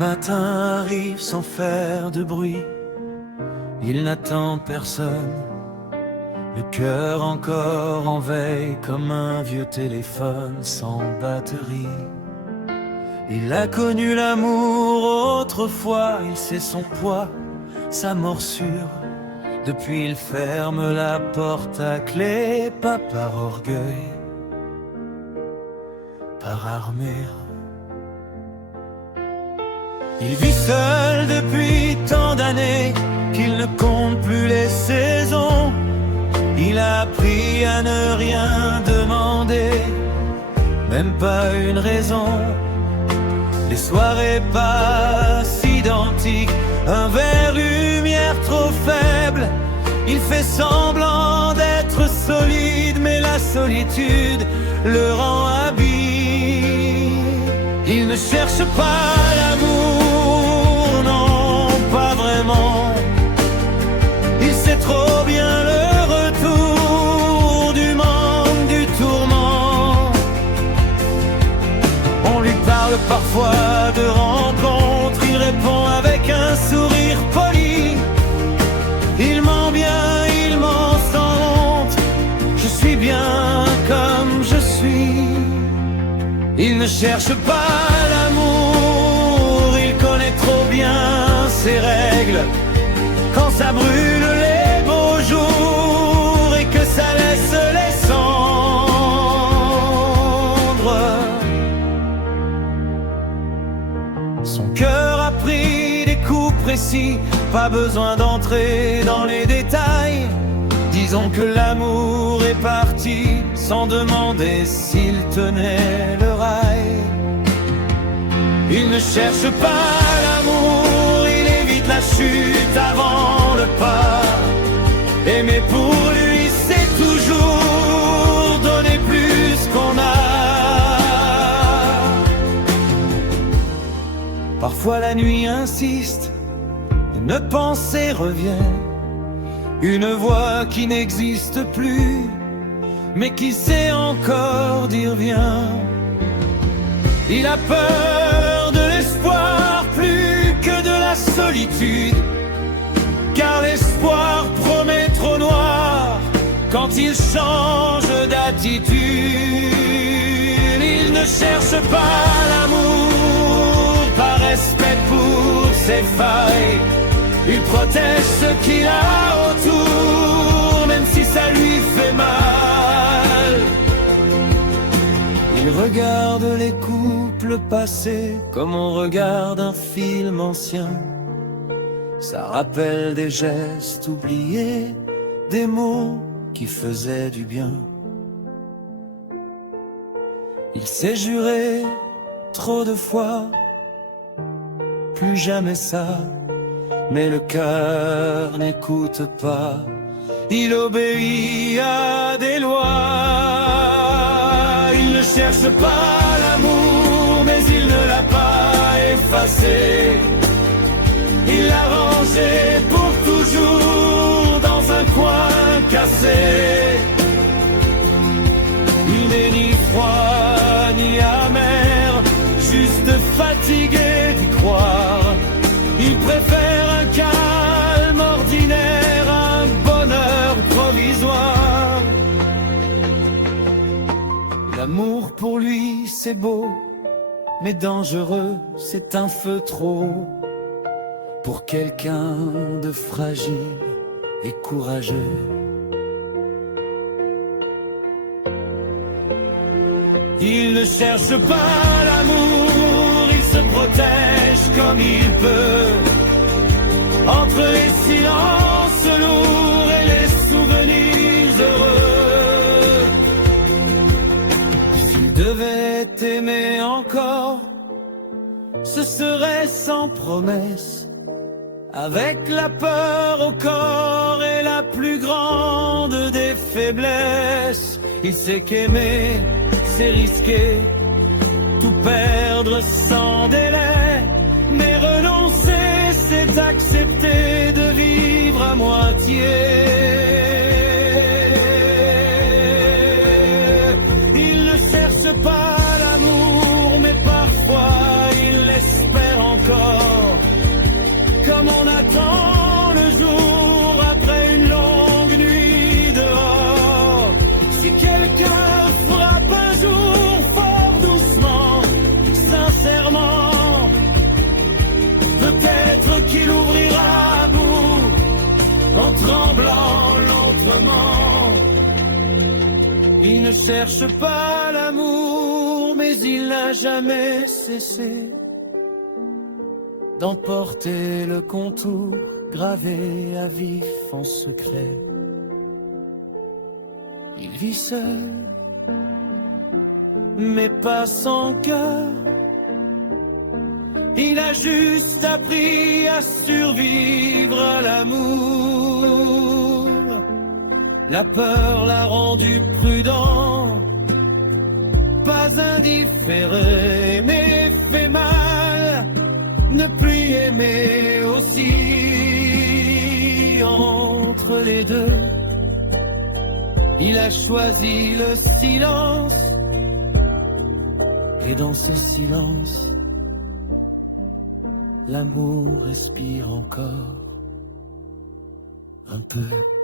matin arrive sans faire de bruit, il n'attend personne, le cœur encore en veille comme un vieux téléphone sans batterie. Il a connu l'amour autrefois, il sait son poids, sa morsure. Depuis il ferme la porte à clé, pas par orgueil, par armure. Il vit seul depuis tant d'années qu'il ne compte plus les saisons. Il a appris à ne rien demander, même pas une raison. Les soirées passent identiques, un verre lumière trop faible. Il fait semblant d'être solide, mais la solitude le rend habile. Il ne cherche pas l'amour, non, pas vraiment. Il sait trop bien le retour du manque, du tourment. On lui parle parfois de rencontres, il répond avec un sourire poli. Il ment bien, il ment sans honte, je suis bien comme je suis. Il ne cherche pas l'amour, il connaît trop bien ses règles. Quand ça brûle les beaux jours et que ça laisse les cendres, son cœur a pris des coups précis, pas besoin d'entrer dans les détails. Disons que l'amour est parti sans demander s'il tenait le rail. Il ne cherche pas l'amour, il évite la chute avant le pas. Aimer pour lui c'est toujours donner plus qu'on a. Parfois la nuit insiste, une pensée revient, une voix qui n'existe plus, mais qui sait encore dire viens. Il a peur de l'espoir plus que de la solitude, car l'espoir promet trop noir quand il change d'attitude. Il ne cherche pas l'amour par respect pour ses failles. Il protège ce qu'il a autour, même si ça lui fait mal. Il regarde les couples passés comme on regarde un film ancien. Ça rappelle des gestes oubliés, des mots qui faisaient du bien. Il s'est juré trop de fois, plus jamais ça. Mais le cœur n'écoute pas, il obéit à des lois. Il ne cherche pas l'amour, mais il ne l'a pas effacé. Il l'a rangé pour toujours dans un coin cassé. Il n'est ni froid ni amer, juste fatigué d'y croire. Il préfère un calme ordinaire à un bonheur provisoire. L'amour pour lui c'est beau, mais dangereux, c'est un feu trop pour quelqu'un de fragile et courageux. Il ne cherche pas l'amour, il se protège comme il peut, entre les silences lourds et les souvenirs heureux. S'il devait aimer encore, ce serait sans promesse, avec la peur au corps et la plus grande des faiblesses. Il sait qu'aimer, c'est risquer, tout perdre sans délai, mais renoncer, c'est accepter de vivre à moitié. Il ne cherche pas l'amour, mais parfois il l'espère encore. Il ne cherche pas l'amour, mais il n'a jamais cessé d'emporter le contour gravé à vif en secret. Il vit seul, mais pas sans cœur. Il a juste appris à survivre à l'amour. La peur l'a rendu prudent, pas indifférent, mais fait mal ne plus aimer aussi. Entre les deux, il a choisi le silence, et dans ce silence, l'amour respire encore un peu.